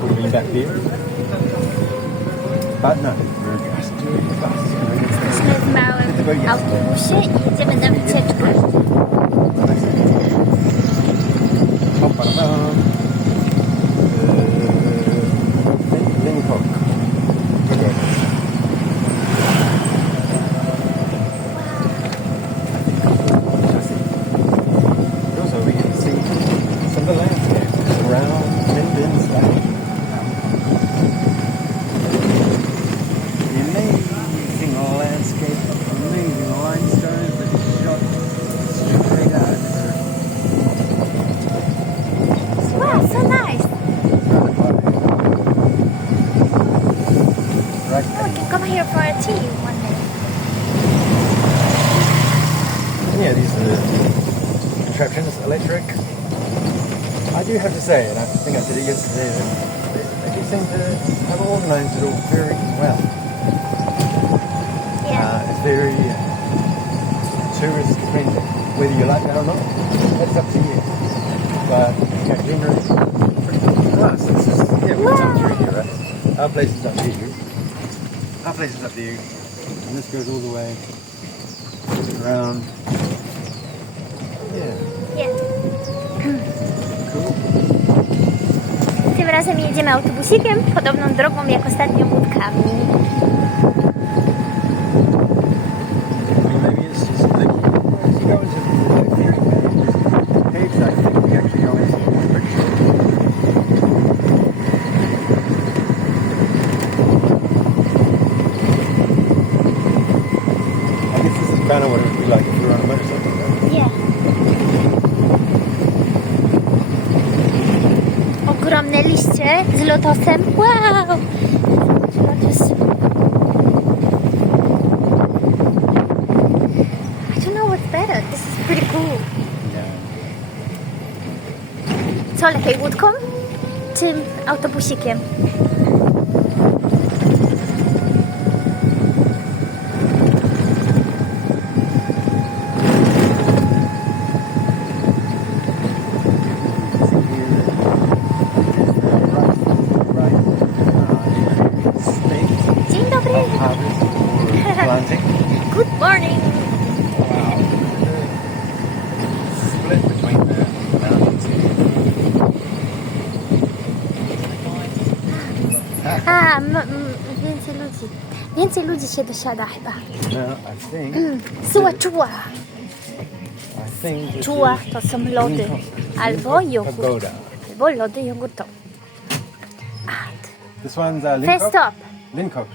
Put me back here. But no, we're just doing the bus. Jesteśmy w małym autobusie i jedziemy na wycieczkę. Bangkok. Also, we can see some of the landscapes around Minden Station. The amazing landscape, amazing limestones that are shot straight out of the earth. Wow, so nice! Right. Oh, we can come here for a tea one day. Yeah, these are the contraptions, electric. I do have to say, and I think I said it yesterday, that they do seem to have organised it all very well. Yeah. It's very tourist friendly, whether you like that or not. That's up to you. But generally, pretty nice. This is, yeah, we're top three here, right? Our place is up here. Our place is up there, and this goes all the way around. Yeah. Yeah. Cool. Tym razem jedziemy autobusikiem, podobną drogą jak ostatnio łódkami. Maybe it's just like you go into the caves like that, you actually go into the friction. I guess this is kind of what it would be like if you were on a motorcycle. Right? Yeah. Ogromne liście z lotosem. Wow! Lotus. I don't know what's better. This is pretty cool. Yeah. Co lepiej, łódką czy autobusikiem? Dzień dobry. Planting. Good morning. Wow. Split between the mountains. A, więcej ludzi. Więcej ludzi się dosiada chyba. No, I think. Suła czuła. I think this Czuła is to są lody. Albo jogurt. pagoda. Albo lody jogurtowe. This one's First stop. Linkop.